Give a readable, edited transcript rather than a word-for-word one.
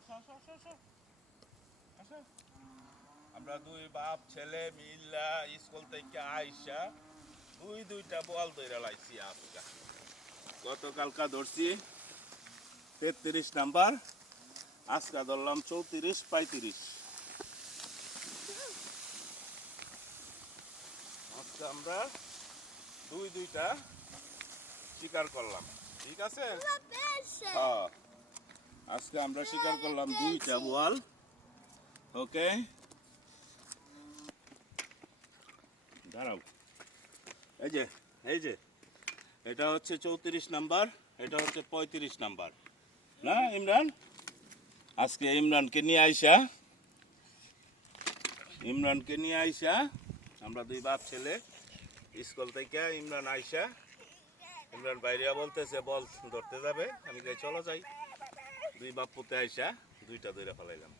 আসো আসো আসো আসো আসো। আমরা দুই বাপ ছেলে মিল্লা স্কুল থেকে আইসা দুইটা বল ধরে লাইছি আজকা। গতকালকা ধরছি 33 নাম্বার, আজকা ধরলাম 34-35। আজকে আমরা দুইটা শিকার করলাম, ঠিক আছে? হ্যাঁ, আজকে আমরা শিকার করলাম দুইটা বোয়াল। ওকে, দাঁড়াও। এই যে এটা হচ্ছে 34 নাম্বার, এটা হচ্ছে 35 নাম্বার না ইমরান? আজকে ইমরানকে নিয়ে আইসা আমরা দুই বাপ ছেলে স্কুল থেকে ইমরান আইসা, ইমরান বাইরিয়া বলতেছে বল ধরতে যাবে, আমি যাই চলো যাই। দুই বাপ পুতে আইসা দুইটা ধরে ফেলাইলাম।